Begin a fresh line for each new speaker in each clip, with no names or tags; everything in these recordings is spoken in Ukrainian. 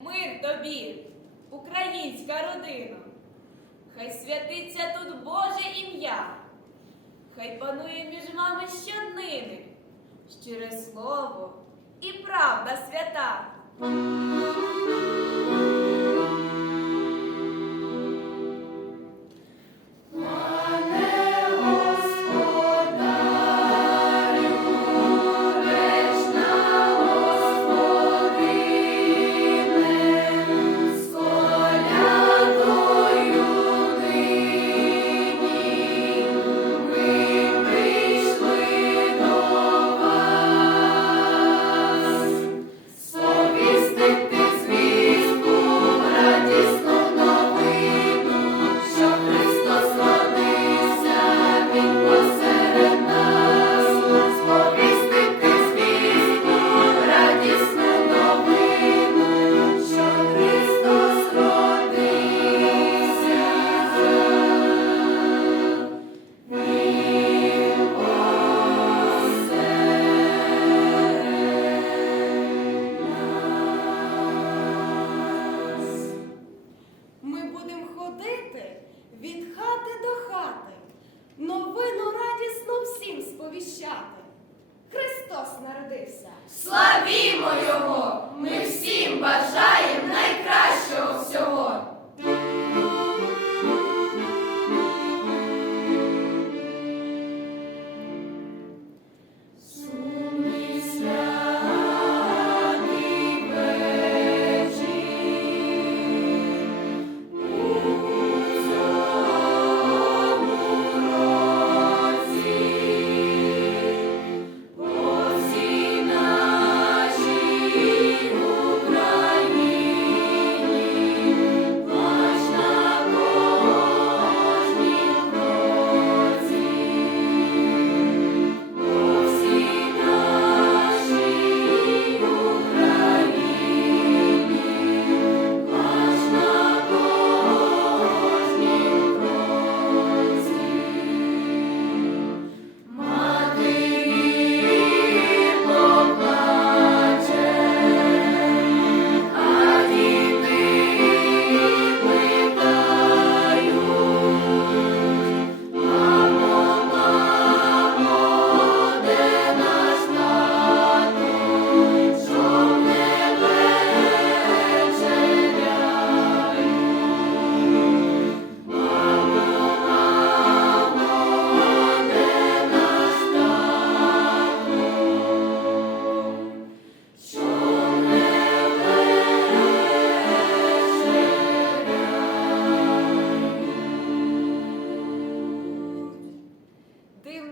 Мир тобі, українська родина. Хай святиться тут Боже ім'я, хай панує між вами щоднини, щире слово і правда свята.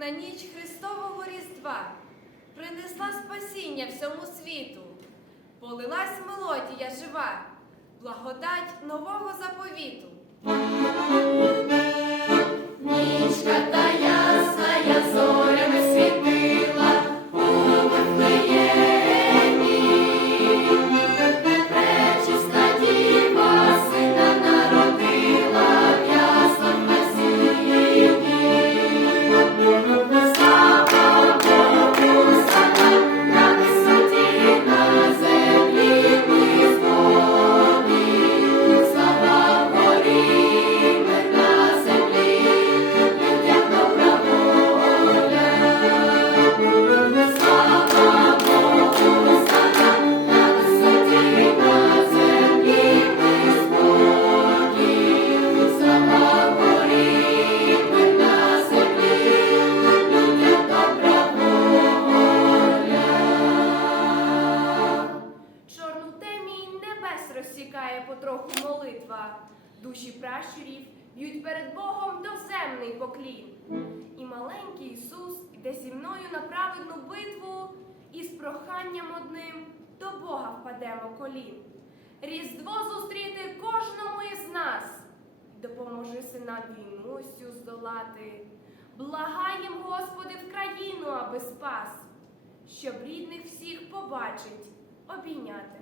Дивна ніч Христового Різдва принесла спасіння всьому світу. Полилась мелодія жива, благодать нового заповіту. Розсікає потроху молитва. Душі пращурів б'ють перед Богом доземний поклін. І маленький Ісус йде зі мною на праведну битву, і з проханням одним до Бога впадемо колін. Різдво зустріти кожному із нас. Допоможи синам війну сю здолати. Благаєм, Господи, в країну, аби спас, щоб рідних всіх побачить, обійняти.